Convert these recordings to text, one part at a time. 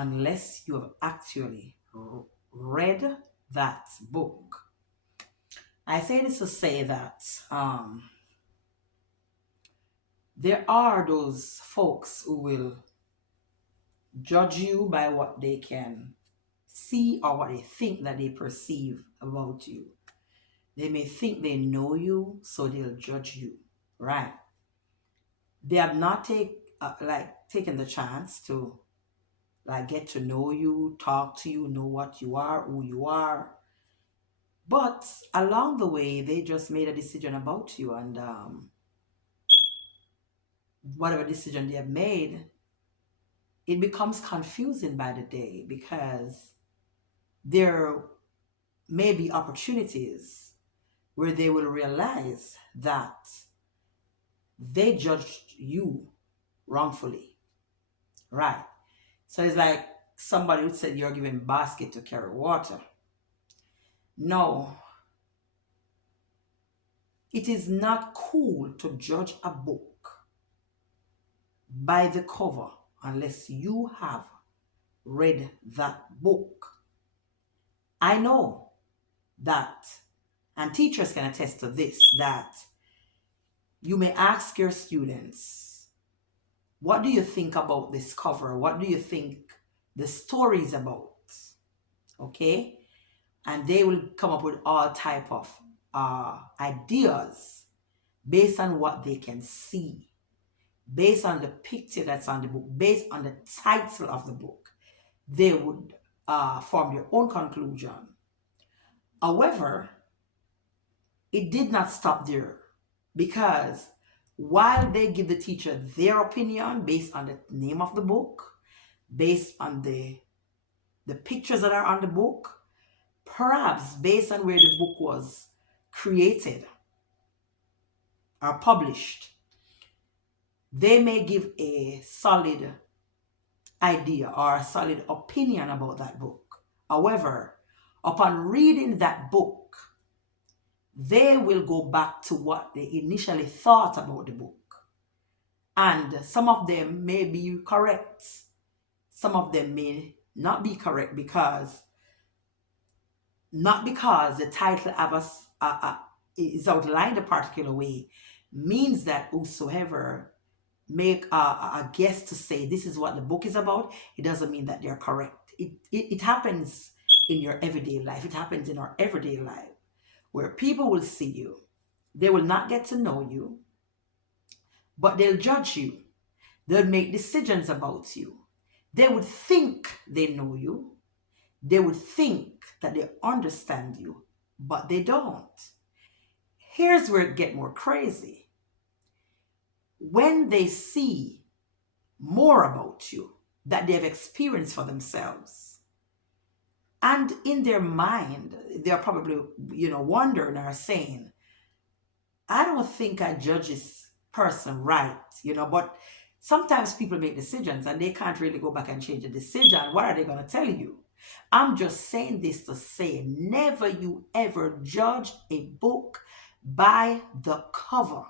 Unless you have actually read that book. I say this to say that there are those folks who will judge you by what they can see or what they think that they perceive about you. They may think they know you, so they'll judge you, right? They have not taken the chance to get to know you, talk to you, know what you are, who you are. But along the way, they just made a decision about you, and whatever decision they have made, it becomes confusing by the day because there may be opportunities where they will realize that they judged you wrongfully, right? So it's like somebody who said you're giving basket to carry water. No, it is not cool to judge a book by the cover unless you have read that book. I know that, and teachers can attest to this, that you may ask your students, what do you think about this cover? What do you think the story is about? Okay? And they will come up with all type of ideas based on what they can see, based on the picture that's on the book, based on the title of the book. They would form their own conclusion. However, it did not stop there, because while they give the teacher their opinion based on the name of the book, based on the pictures that are on the book, perhaps based on where the book was created or published, they may give a solid idea or a solid opinion about that book. However, upon reading that book, they will go back to what they initially thought about the book. And some of them may be correct. Some of them may not be correct, not because the title of is outlined a particular way means that whosoever make a guess to say this is what the book is about, it doesn't mean that they're correct. It happens in your everyday life. It happens in our everyday life where people will see you. They will not get to know you, but they'll judge you. They'll make decisions about you. They would think they know you. They would think that they understand you, but they don't. Here's where it gets more crazy. When they see more about you that they've experienced for themselves, and in their mind, they're probably, wondering or saying, I don't think I judge this person right, but sometimes people make decisions and they can't really go back and change the decision. What are they going to tell you? I'm just saying this to say, never you ever judge a book by the cover.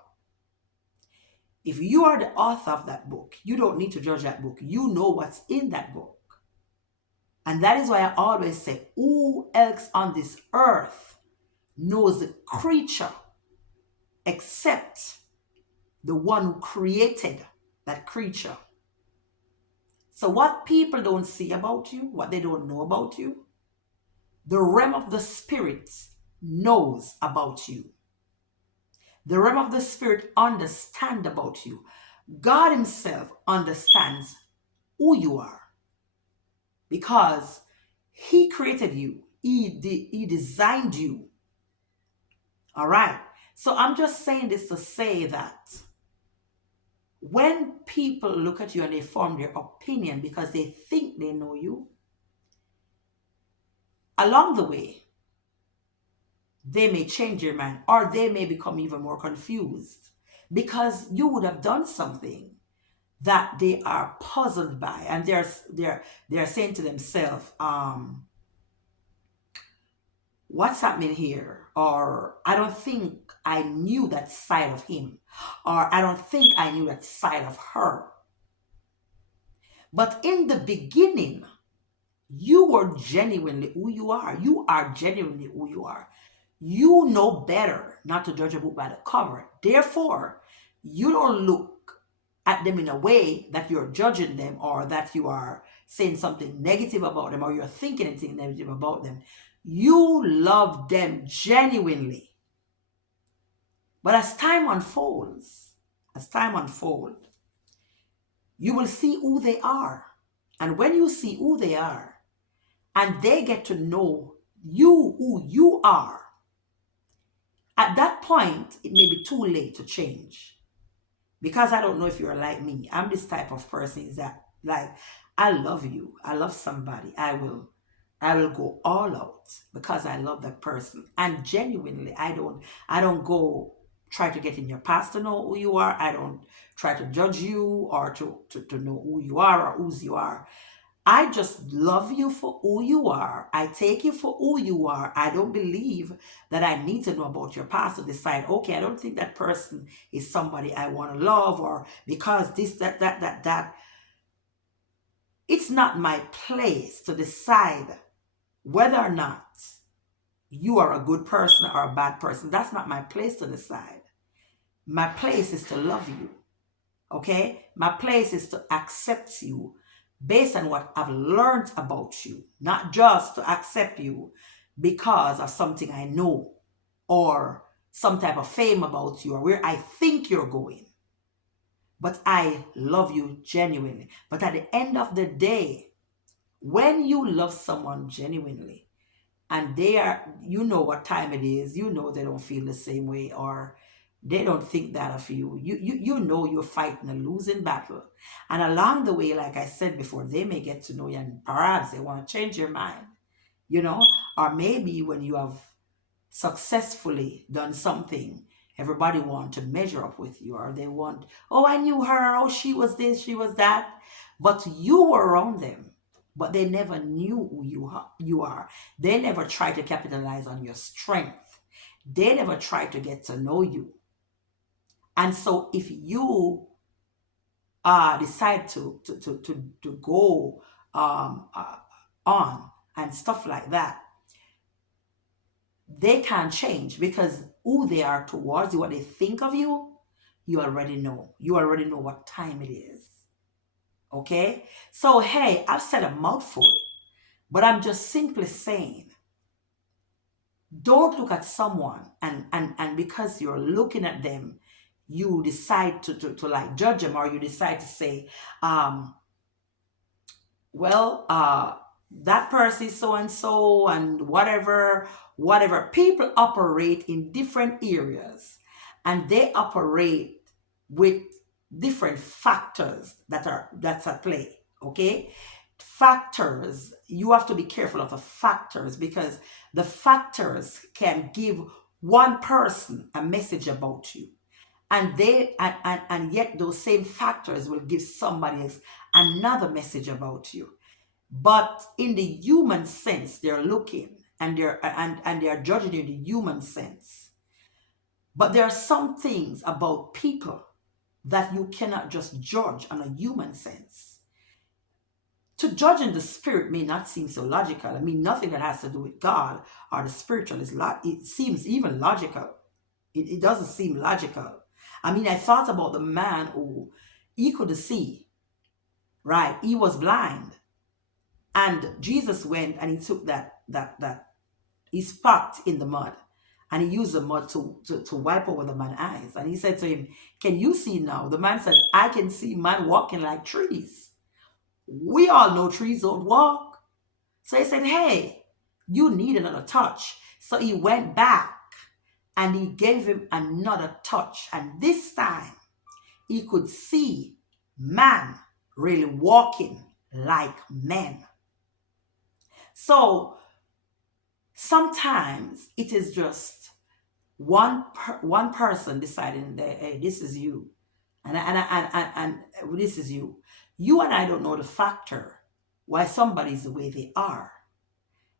If you are the author of that book, you don't need to judge that book. You know what's in that book. And that is why I always say, who else on this earth knows the creature except the one who created that creature? So what people don't see about you, what they don't know about you, the realm of the spirit knows about you. The realm of the spirit understands about you. God himself understands who you are because he created you. He designed you. All right. So I'm just saying this to say that when people look at you and they form their opinion because they think they know you, along the way, they may change their mind or they may become even more confused because you would have done something that they are puzzled by, and they're saying to themselves, what's happening here? or I don't think I knew that side of him, or I don't think I knew that side of her. But in the beginning, you were genuinely who you are. You are genuinely who you are. You know better not to judge a book by the cover. Therefore, you don't look at them in a way that you're judging them, or that you are saying something negative about them, or you're thinking anything negative about them. You love them genuinely. But as time unfolds, you will see who they are. And when you see who they are, and they get to know you, who you are, at that point, it may be too late to change. Because I don't know if you're like me. I'm this type of person is that, like, I love you. I love somebody. I will go all out because I love that person. And genuinely, I don't go try to get in your past to know who you are. I don't try to judge you, or to know who you are or whose you are. I just love you for who you are. I take you for who you are. I don't believe that I need to know about your past to decide, okay, I don't think that person is somebody I want to love, or because this, that. It's not my place to decide whether or not you are a good person or a bad person. That's not my place to decide. My place is to love you. Okay? My place is to accept you based on what I've learned about you, not just to accept you because of something I know, or some type of fame about you, or where I think you're going. But I love you genuinely. But at the end of the day, when you love someone genuinely, and they are, you know what time it is, you know they don't feel the same way, or they don't think that of you, you know you're fighting a losing battle. And along the way, like I said before, they may get to know you, and perhaps they want to change your mind, you know. Or maybe when you have successfully done something, everybody want to measure up with you, or they want, oh, I knew her, oh, she was this, she was that. But you were around them, but they never knew who you are. They never tried to capitalize on your strength. They never tried to get to know you. And so if you decide to go on and stuff like that, they can't change, because who they are towards you, what they think of you, you already know. You already know what time it is. Okay? So, hey, I've said a mouthful, but I'm just simply saying, don't look at someone, and because you're looking at them, you decide to like judge them, or you decide to say, um, well, that person is so and so, and whatever. People operate in different areas, and they operate with different factors that's at play. Okay, factors, you have to be careful of the factors, because the factors can give one person a message about you, and and yet those same factors will give somebody else another message about you. But in the human sense, they're looking, and they're judging you in the human sense. But there are some things about people that you cannot just judge on a human sense. To judge in the spirit may not seem so logical. I mean, nothing that has to do with God or the spiritual it seems even logical. It doesn't seem logical. I mean, I thought about the man who, he could see, right? He was blind. And Jesus went and he took that he spat in the mud, and he used the mud to wipe over the man's eyes. And he said to him, can you see now? The man said, I can see, man walking like trees. We all know trees don't walk. So he said, hey, you need another touch. So he went back and he gave him another touch. And this time he could see man really walking like men. So sometimes it is just one person deciding that, hey, this is you, and this is you. You and I don't know the factor why somebody's the way they are.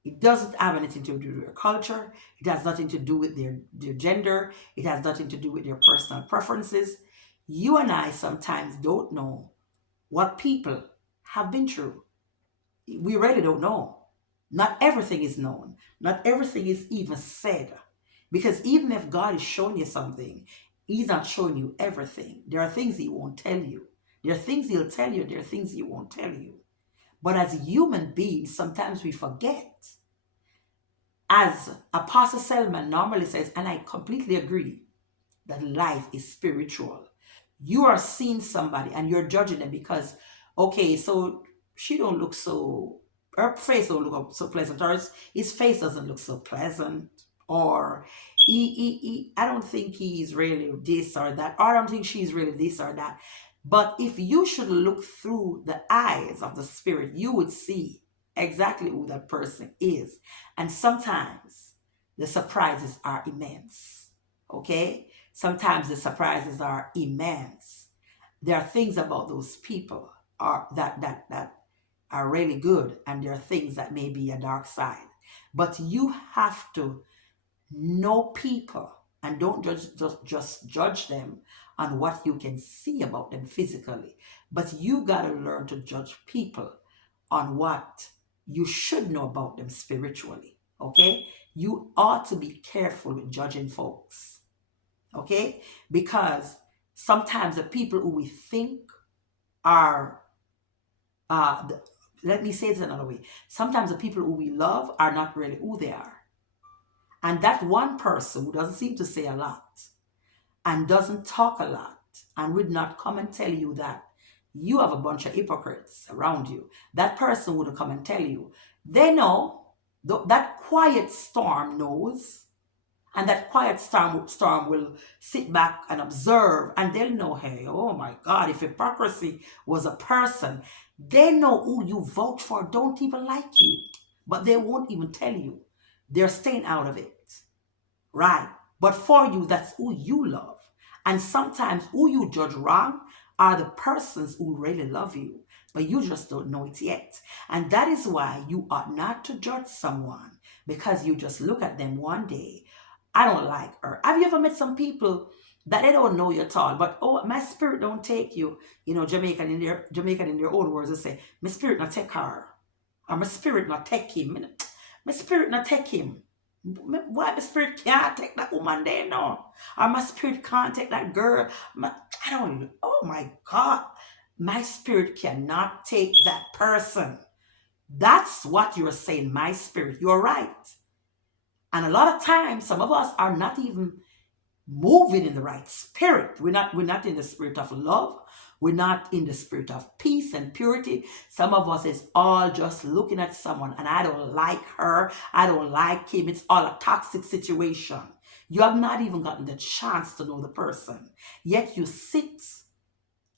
It doesn't have anything to do with their culture. It has nothing to do with their gender. It has nothing to do with their personal preferences. You and I sometimes don't know what people have been through. We really don't know. Not everything is known. Not everything is even said. Because even if God is showing you something, He's not showing you everything. There are things He won't tell you. There are things He'll tell you. There are things He won't tell you. But as human beings, sometimes we forget. As Apostle Selman normally says, and I completely agree, that life is spiritual. You are seeing somebody and you're judging them because, okay, so she don't look so, her face don't look so pleasant, or his face doesn't look so pleasant, or I don't think he's really this or that, or I don't think she's really this or that. But if you should look through the eyes of the spirit, you would see exactly who that person is. And sometimes the surprises are immense. Okay? Sometimes the surprises are immense. There are things about those people that are really good, and there are things that may be a dark side. But you have to know people and don't just judge them on what you can see about them physically. But you got to learn to judge people on what you should know about them spiritually. Okay? You ought to be careful with judging folks. Okay? Because sometimes the people who we think are, uh, the, let me say this another way. Sometimes the people who we love are not really who they are. And that one person who doesn't seem to say a lot and doesn't talk a lot and would not come and tell you that you have a bunch of hypocrites around you, that person would come and tell you. They know, that quiet storm knows, and that quiet storm will sit back and observe, and they'll know, hey, oh my God, if hypocrisy was a person, they know who you vote for don't even like you, but they won't even tell you. They're staying out of it. Right. But for you, that's who you love. And sometimes who you judge wrong are the persons who really love you, but you just don't know it yet. And that is why you ought not to judge someone because you just look at them one day. I don't like her. Have you ever met some people that they don't know you at all, but oh, my spirit don't take you? You know, Jamaican in their own words, they say, my spirit not take her, or my spirit not take him. My spirit not take him. Why my spirit can't take that woman there now? Or my spirit can't take that girl. I don't, oh my God. My spirit cannot take that person. That's what you're saying, my spirit. You're right. And a lot of times, some of us are not even moving in the right spirit. We're not in the spirit of love. We're not in the spirit of peace and purity. Some of us is all just looking at someone and I don't like her. I don't like him. It's all a toxic situation. You have not even gotten the chance to know the person. Yet you sit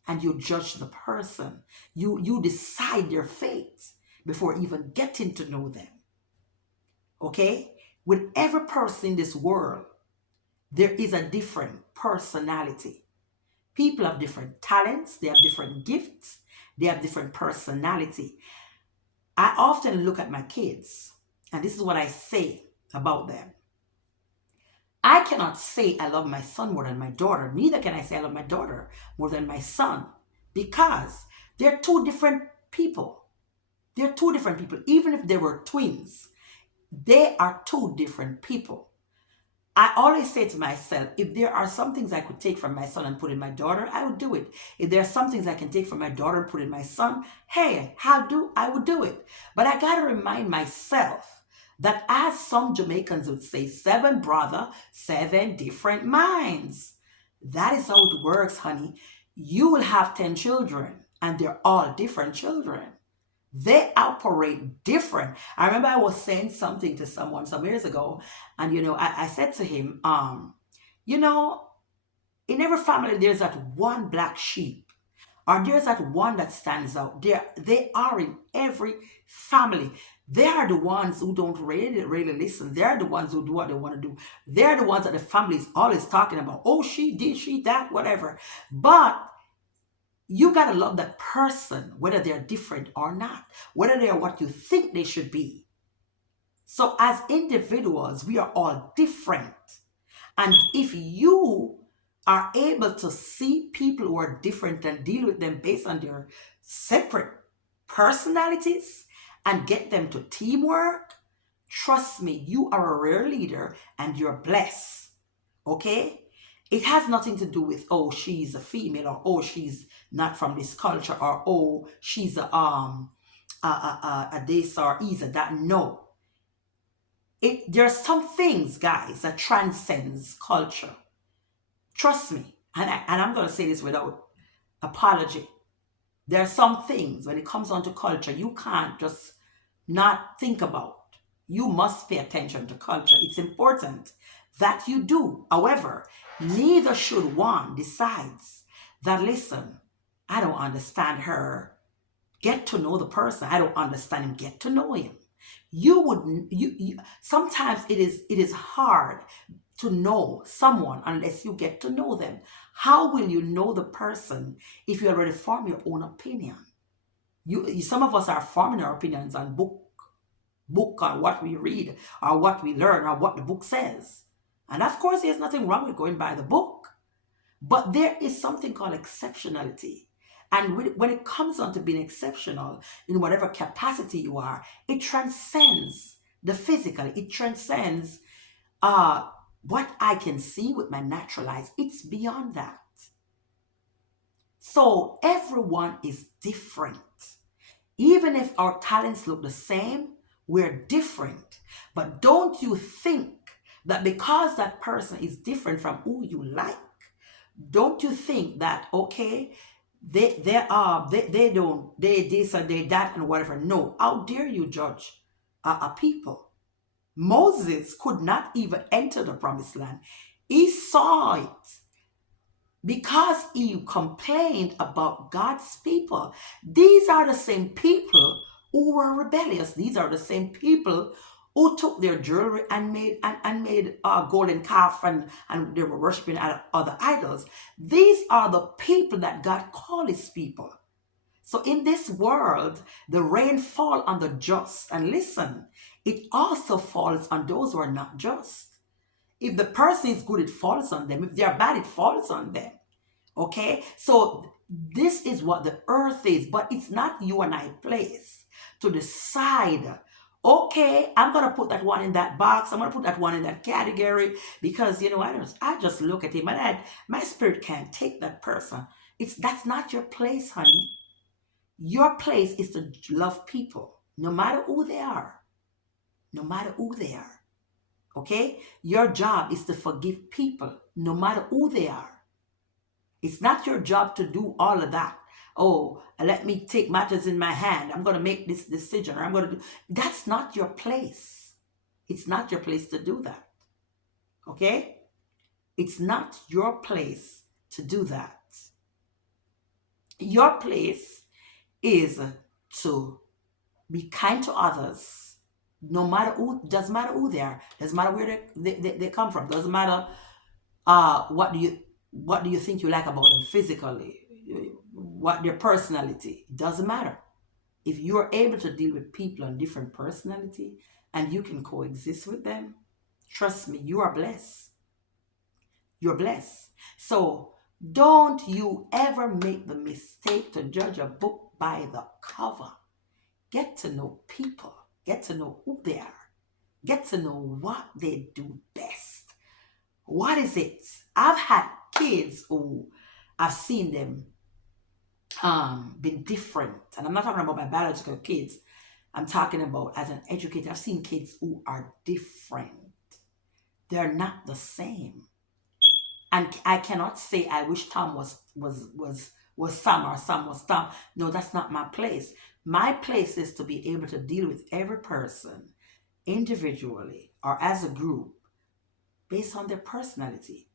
and you judge the person. You decide their fate before even getting to know them. Okay? With every person in this world, there is a different personality. People have different talents, they have different gifts, they have different personality. I often look at my kids, and this is what I say about them. I cannot say I love my son more than my daughter, neither can I say I love my daughter more than my son, because they're two different people. They're two different people. Even if they were twins, they are two different people. I always say to myself, if there are some things I could take from my son and put in my daughter, I would do it. If there are some things I can take from my daughter and put in my son, hey, I would do it. But I gotta remind myself that, as some Jamaicans would say, seven brother, seven different minds. That is how it works, honey. You will have 10 children, and they're all different children. They operate different. I remember I was saying something to someone some years ago, and I said to him, you know, in every family there's that one black sheep, or there's that one that stands out. They are in every family. They are the ones who don't really listen. They're the ones who do what they want to do. They're the ones that the family is always talking about. Oh, she did, she that, whatever. But you got to love that person, whether they're different or not, whether they're what you think they should be. So, as individuals, we are all different. And if you are able to see people who are different and deal with them based on their separate personalities and get them to teamwork, trust me, you are a rare leader and you're blessed. Okay? It has nothing to do with, oh, she's a female, or oh, she's not from this culture, or oh, she's a this or he's a that. No, there's some things, guys, that transcends culture. Trust me, and I'm going to say this without apology. There are some things when it comes on to culture you can't just not think about. You must pay attention to culture. It's important that you do. However, neither should one decides that, listen, I don't understand her. Get to know the person. I don't understand him. Get to know him. You would you sometimes it is hard to know someone unless you get to know them. How will you know the person if you already form your own opinion? Some of us are forming our opinions on book on what we read or what we learn or what the book says. And of course, there's nothing wrong with going by the book. But there is something called exceptionality. And when it comes on to being exceptional in whatever capacity you are, it transcends the physical. It transcends uh, what I can see with my natural eyes. It's beyond that. So everyone is different. Even if our talents look the same, we're different. But don't you think that because that person is different from who you like, don't you think that, okay, they don't, they this or they that and whatever? No, how dare you judge a people? Moses could not even enter the promised land. He saw it because he complained about God's people. These are the same people who were rebellious. These are the same people who took their jewelry and made a golden calf, and they were worshiping other idols. These are the people that God called his people. So in this world, the rain fall on the just. And listen, it also falls on those who are not just. If the person is good, it falls on them. If they are bad, it falls on them. Okay? So this is what the earth is, but it's not you and I place to decide, okay, I'm gonna put that one in that box, I'm gonna put that one in that category, because I just look at him and my spirit can't take that person. That's not your place, honey. Your place is to love people, no matter who they are. No matter who they are. Okay? Your job is to forgive people, no matter who they are. It's not your job to do all of that. Oh, let me take matters in my hand. I'm going to make this decision, or I'm going to do. That's not your place. It's not your place to do that. Okay? It's not your place to do that. Your place is to be kind to others, no matter who. Doesn't matter who they are. Doesn't matter where they come from. Doesn't matter what do you think you like about them physically, what their personality. It doesn't matter. If you are able to deal with people on different personality and you can coexist with them, trust me, you are blessed. You're blessed. So don't you ever make the mistake to judge a book by the cover. Get to know people. Get to know who they are. Get to know what they do best. What is it? I've had kids who I've seen them been different. And I'm not talking about my biological kids. I'm talking about as an educator. I've seen kids who are different. They're not the same. And I cannot say I wish Tom was Sam or Sam was Tom. No, that's not my place. My place is to be able to deal with every person individually or as a group based on their personality.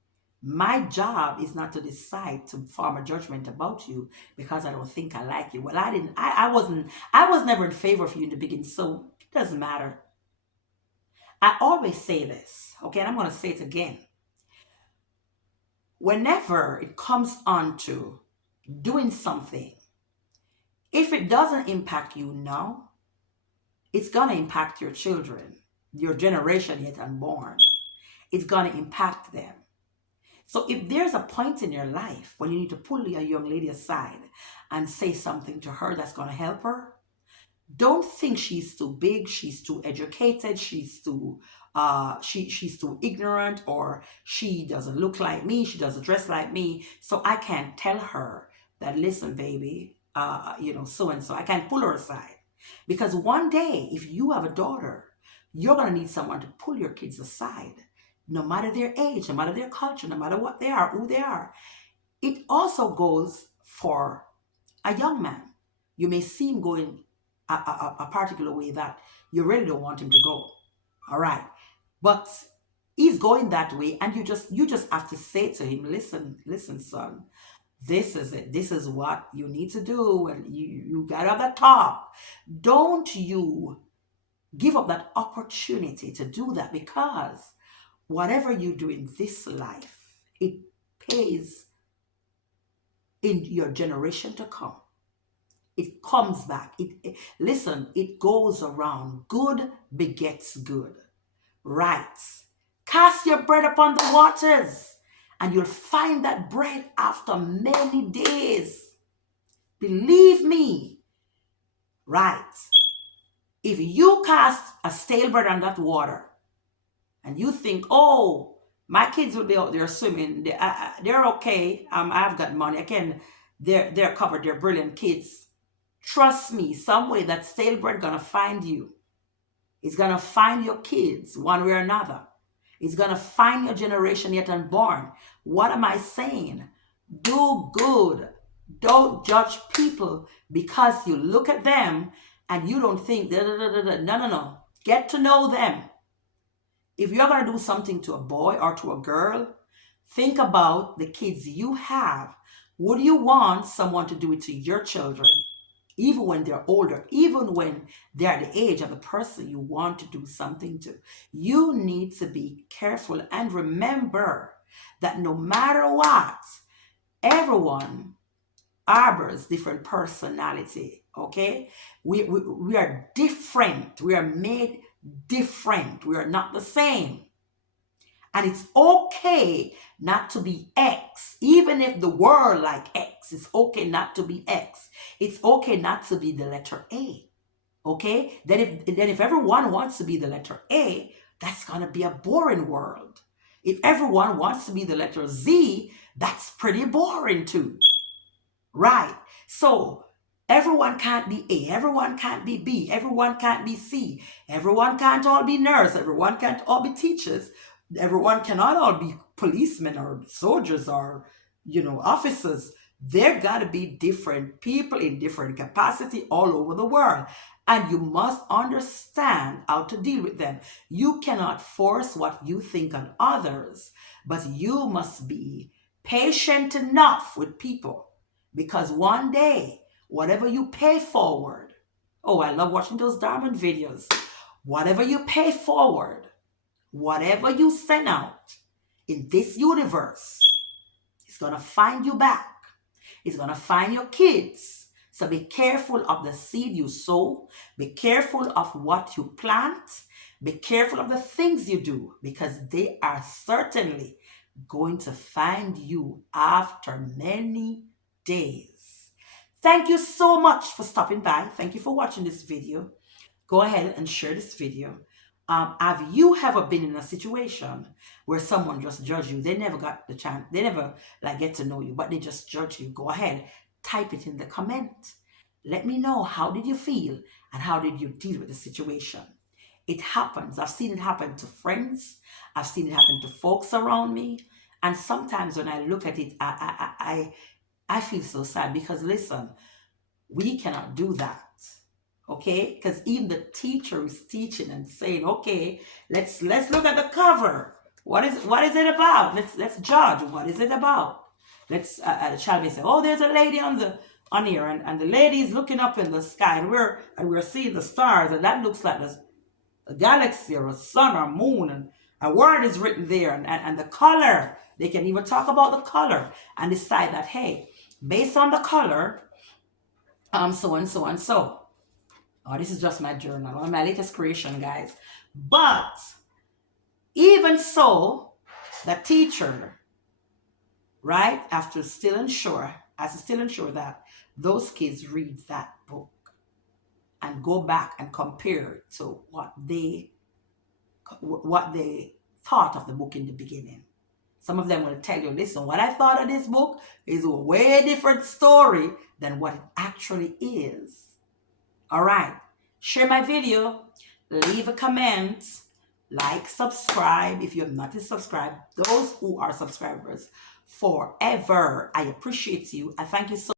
My job is not to decide to form a judgment about you because I don't think I like you. Well, I didn't. I was never in favor of you in the beginning, so it doesn't matter. I always say this, okay, and I'm going to say it again. Whenever it comes on to doing something, if it doesn't impact you now, it's going to impact your children. your generation yet unborn, it's going to impact them. So if there's a point in your life when you need to pull your young lady aside and say something to her that's going to help her, don't think she's too big, she's too educated, she's too ignorant, or she doesn't look like me, she doesn't dress like me, so I can't tell her that, listen baby, so and so. I can't pull her aside, because one day if you have a daughter, you're going to need someone to pull your kids aside, no matter their age, no matter their culture, no matter what they are, who they are. It also goes for a young man. You may see him going a particular way that you really don't want him to go. All right. But he's going that way, and you just have to say to him, listen, son, this is it. This is what you need to do, and you gotta have that talk. Don't you give up that opportunity to do that, because whatever you do in this life, it pays in your generation to come. It comes back. Listen, it goes around. Good begets good. Right. Cast your bread upon the waters, and you'll find that bread after many days. Believe me. Right. If you cast a stale bread on that water, and you think, oh, my kids will be out there swimming, they're okay. I've got money. I can. They're covered. They're brilliant kids. Trust me, some way that stale bread gonna find you. It's gonna find your kids one way or another. It's gonna find your generation yet unborn. What am I saying? Do good. Don't judge people because you look at them and you don't think da, da, da, da, da. No, no, no. Get to know them. If you're gonna do something to a boy or to a girl, think about the kids you have. Would you want someone to do it to your children? Even when they're older, even when they're the age of the person you want to do something to. You need to be careful and remember that no matter what, everyone harbors different personality, okay? We are different. We are made different. We are not the same. And it's okay not to be X. Even if the world like X, it's okay not to be X. It's okay not to be the letter A. Okay? Then if everyone wants to be the letter A, that's gonna be a boring world. If everyone wants to be the letter Z, that's pretty boring too. Right. So everyone can't be A, everyone can't be B, everyone can't be C, everyone can't all be nurse, everyone can't all be teachers, everyone cannot all be policemen or soldiers or officers. There gotta be different people in different capacity all over the world. And you must understand how to deal with them. You cannot force what you think on others, but you must be patient enough with people, because one day, whatever you pay forward, oh, I love watching those diamond videos. Whatever you pay forward, whatever you send out in this universe, it's going to find you back. It's going to find your kids. So be careful of the seed you sow. Be careful of what you plant. Be careful of the things you do, because they are certainly going to find you after many days. Thank you so much for stopping by. Thank you for watching this video. Go ahead and share this video. Have you ever been in a situation where someone just judged you? They never got the chance. They never get to know you, but they just judge you. Go ahead, type it in the comment. Let me know, how did you feel and how did you deal with the situation? It happens. I've seen it happen to friends. I've seen it happen to folks around me. And sometimes when I look at it, I feel so sad, because listen, we cannot do that. Okay? Because even the teacher is teaching and saying, okay, let's look at the cover. What is it about? Let's judge. What is it about? Let's the child may say, oh, there's a lady on here, and the lady is looking up in the sky, and we're seeing the stars, and that looks like a galaxy or a sun or moon, and a word is written there, and the color. They can even talk about the color and decide that, hey, based on the color, so and so and so. Oh, this is just my journal, one of my latest creation, guys. But even so, the teacher, right, has to still ensure that those kids read that book and go back and compare it to what they thought of the book in the beginning. Some of them will tell you, listen, what I thought of this book is a way different story than what it actually is. All right. Share my video, leave a comment, like, subscribe if you have not subscribed. Those who are subscribers forever, I appreciate you. I thank you so